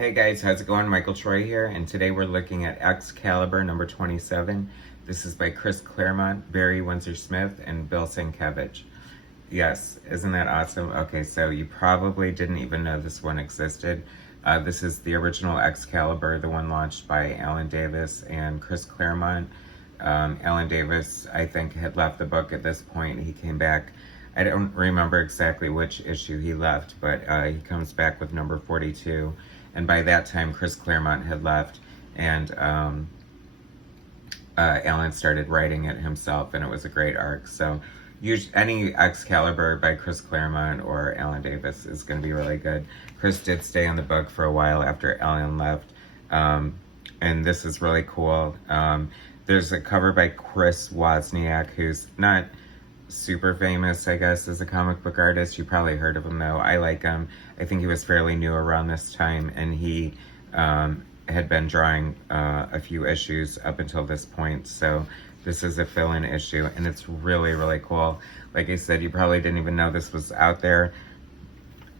Hey guys, how's it going? Michael Troy here, and today we're looking at Excalibur number 27. This is by Chris Claremont, Barry Windsor-Smith, and Bill Sienkiewicz. Yes, isn't that awesome? Okay, so you probably didn't even know this one existed. This is the original Excalibur, the one launched by Alan Davis and Chris Claremont. Alan Davis, I think, had left the book at this point. He came back. I don't remember exactly which issue he left, but he comes back with number 42. And by that time, Chris Claremont had left, and Alan started writing it himself, and it was a great arc. So any Excalibur by Chris Claremont or Alan Davis is going to be really good. Chris did stay on the book for a while after Alan left, and this is really cool. There's a cover by Chris Wozniak, who's not super famous, I guess, as a comic book artist. You probably heard of him, though. I like him. I think he was fairly new around this time, and he had been drawing a few issues up until this point, so this is a fill-in issue, and it's really, really cool. Like I said, you probably didn't even know this was out there.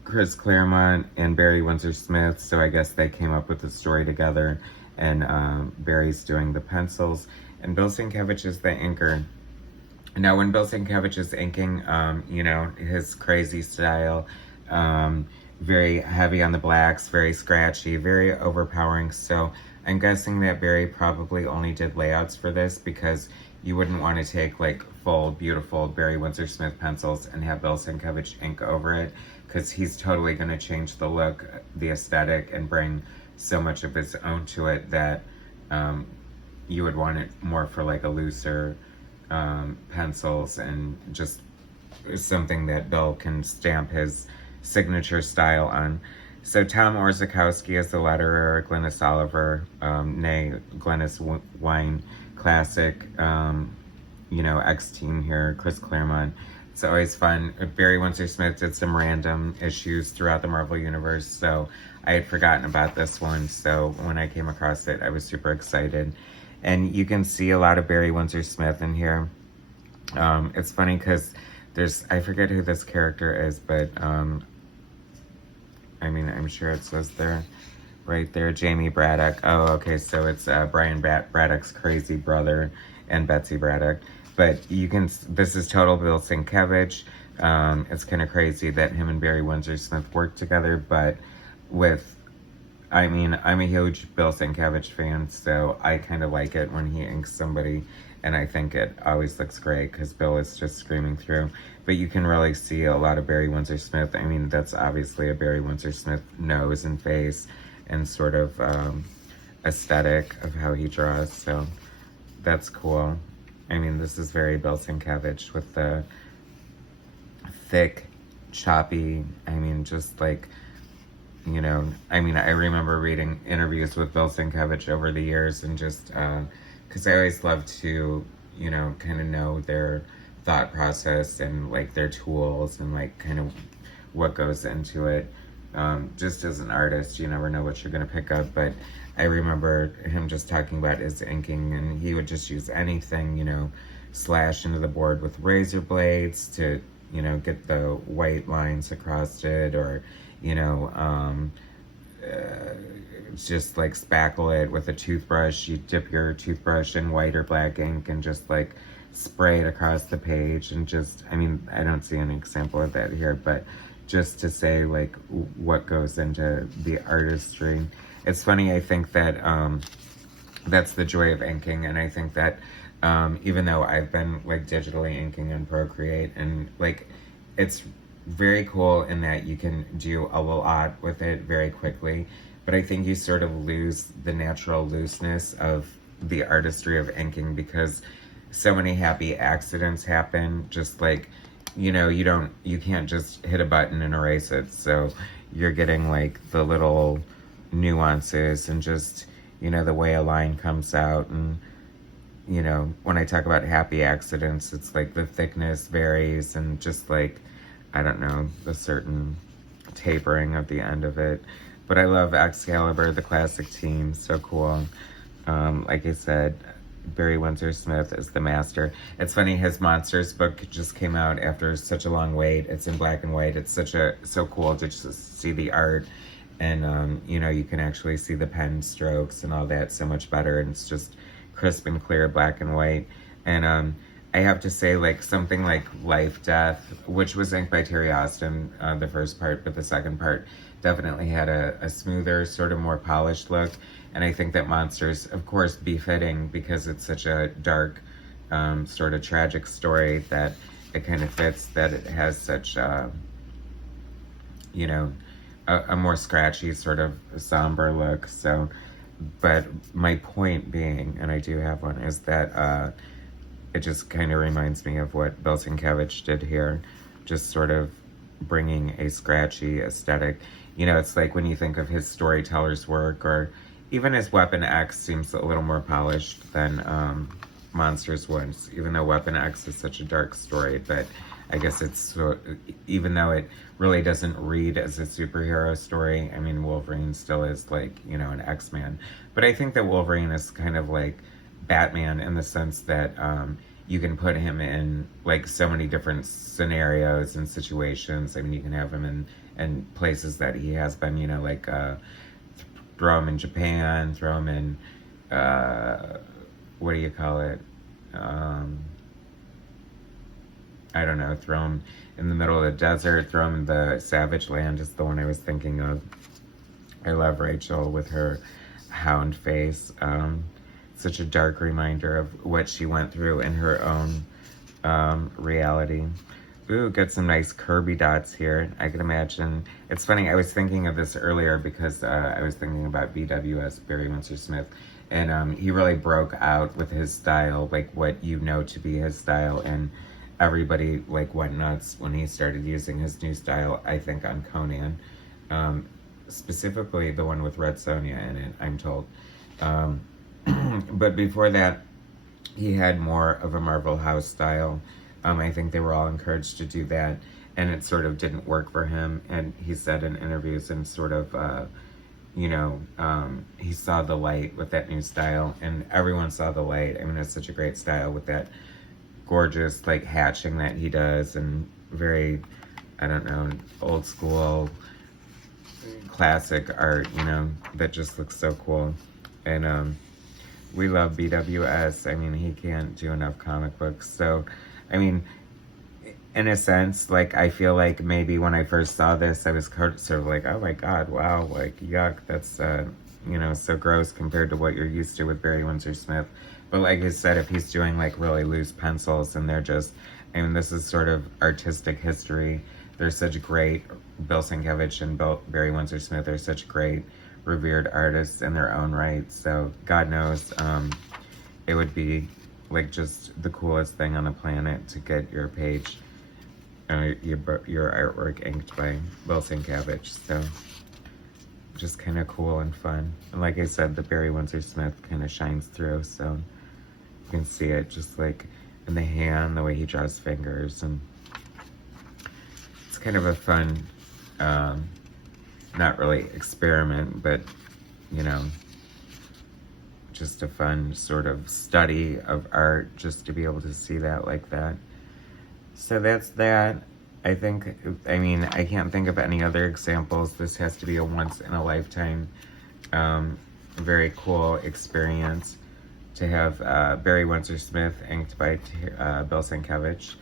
Chris Claremont and Barry Windsor-Smith, so I guess they came up with the story together, and Barry's doing the pencils, and Bill Sienkiewicz is the inker. Now, when Bill Sienkiewicz is inking, you know, his crazy style, very heavy on the blacks, very scratchy, very overpowering. So I'm guessing that Barry probably only did layouts for this because you wouldn't want to take like full, beautiful Barry Windsor-Smith pencils and have Bill Sienkiewicz ink over it, because he's totally going to change the look, the aesthetic, and bring so much of his own to it that you would want it more for like a looser pencils, and just something that Bill can stamp his signature style on. So Tom Orzechowski is the letterer, Glynis Oliver, nay Glynis Wine Classic, you know, X-Team here, Chris Claremont. It's always fun. Barry Windsor-Smith did some random issues throughout the Marvel Universe, so I had forgotten about this one, so when I came across it, I was super excited. And you can see a lot of Barry Windsor-Smith in here. It's funny because I forget who this character is, but, I mean, I'm sure it says there, right there, Jamie Braddock. Oh, okay, so it's Brian Braddock's crazy brother and Betsy Braddock. But this is total Bill Sienkiewicz. It's kind of crazy that him and Barry Windsor-Smith worked together, but I mean, I'm a huge Bill Sienkiewicz fan, so I kind of like it when he inks somebody, and I think it always looks great because Bill is just screaming through. But you can really see a lot of Barry Windsor-Smith. I mean, that's obviously a Barry Windsor-Smith nose and face and sort of aesthetic of how he draws, so that's cool. I mean, this is very Bill Sienkiewicz with the thick, choppy, I mean, just like, you know, I mean, I remember reading interviews with Bill Sienkiewicz over the years, and just, because I always love to, you know, kind of know their thought process and, like, their tools and, like, kind of what goes into it. Just as an artist, you never know what you're going to pick up, but I remember him just talking about his inking, and he would just use anything, you know, slash into the board with razor blades to, you know, get the white lines across it, or, you know, just like spackle it with a toothbrush. You dip your toothbrush in white or black ink and just like spray it across the page, and just, I mean, I don't see an example of that here, but just to say like what goes into the artistry. It's funny, I think that that's the joy of inking, and I think that even though I've been like digitally inking on Procreate, and like it's very cool in that you can do a lot with it very quickly, but I think you sort of lose the natural looseness of the artistry of inking because so many happy accidents happen. Just like, you know, you can't just hit a button and erase it, so you're getting like the little nuances and just, you know, the way a line comes out. And, you know, when I talk about happy accidents, it's like the thickness varies, and just like, I don't know, the certain tapering of the end of it. But I love Excalibur, the classic team, so cool. Like I said, Barry Windsor-Smith is the master. It's funny, his Monsters book just came out after such a long wait. It's in black and white. It's so cool to just see the art And, you know, you can actually see the pen strokes and all that so much better. And it's just crisp and clear, black and white. And I have to say, like, something like Life, Death, which was inked by Terry Austin, the first part, but the second part definitely had a smoother, sort of more polished look. And I think that Monsters, of course, befitting, because it's such a dark, sort of tragic story, that it kind of fits that it has such, you know, a more scratchy, sort of somber look. So, but my point being, and I do have one, is that it just kind of reminds me of what Bill Sienkiewicz did here, just sort of bringing a scratchy aesthetic. You know, it's like when you think of his storyteller's work, or even his Weapon X seems a little more polished than Monsters was, even though Weapon X is such a dark story. But I guess it's, even though it really doesn't read as a superhero story, I mean, Wolverine still is, like, you know, an X-Man. But I think that Wolverine is kind of like Batman in the sense that you can put him in, like, so many different scenarios and situations. I mean, you can have him in places that he has been, you know, like throw him in Japan, throw him in, what do you call it? I don't know, throw him in the middle of the desert, throw him in the Savage Land is the one I was thinking of. I love Rachel with her hound face. Such a dark reminder of what she went through in her own reality. Ooh, got some nice Kirby dots here. I can imagine. It's funny, I was thinking of this earlier because I was thinking about BWS, Barry Windsor-Smith, and he really broke out with his style, like what you know to be his style, and everybody, like, went nuts when he started using his new style, I think, on Conan. Specifically the one with Red Sonja in it, I'm told. But before that, he had more of a Marvel House style. I think they were all encouraged to do that, and it sort of didn't work for him. And he said in interviews and sort of, you know, he saw the light with that new style, and everyone saw the light. I mean, it's such a great style with that gorgeous, like, hatching that he does, and very, I don't know, old school, classic art, you know, that just looks so cool. And we love BWS. I mean, he can't do enough comic books. So, I mean, in a sense, like, I feel like maybe when I first saw this, I was sort of like, oh my God, wow, like, yuck, that's, you know, so gross compared to what you're used to with Barry Windsor-Smith. But like I said, if he's doing, like, really loose pencils and they're just, I mean, this is sort of artistic history. They're such great, Bill Sienkiewicz and Barry Windsor-Smith are such great, revered artists in their own right. So God knows, it would be, like, just the coolest thing on the planet to get your page, your artwork inked by Bill Sienkiewicz. So just kind of cool and fun. And like I said, the Barry Windsor-Smith kind of shines through, so you can see it just, like, in the hand, the way he draws fingers. And it's kind of a fun, not really experiment, but, you know, just a fun sort of study of art, just to be able to see that like that. So that's that. I think, I mean, I can't think of any other examples. This has to be a once-in-a-lifetime, very cool experience to have Barry Windsor-Smith inked by Bill Sienkiewicz.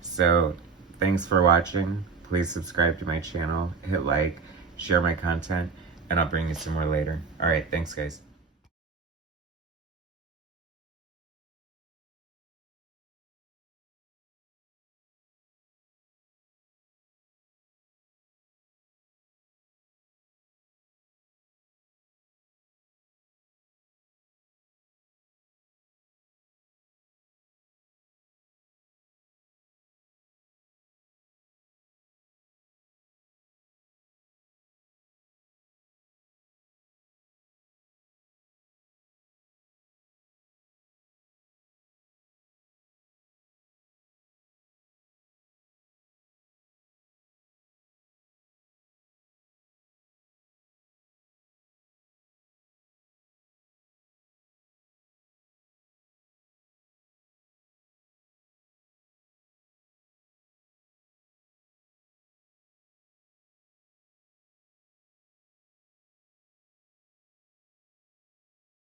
So thanks for watching. Please subscribe to my channel, hit like, share my content, and I'll bring you some more later. All right, thanks, guys.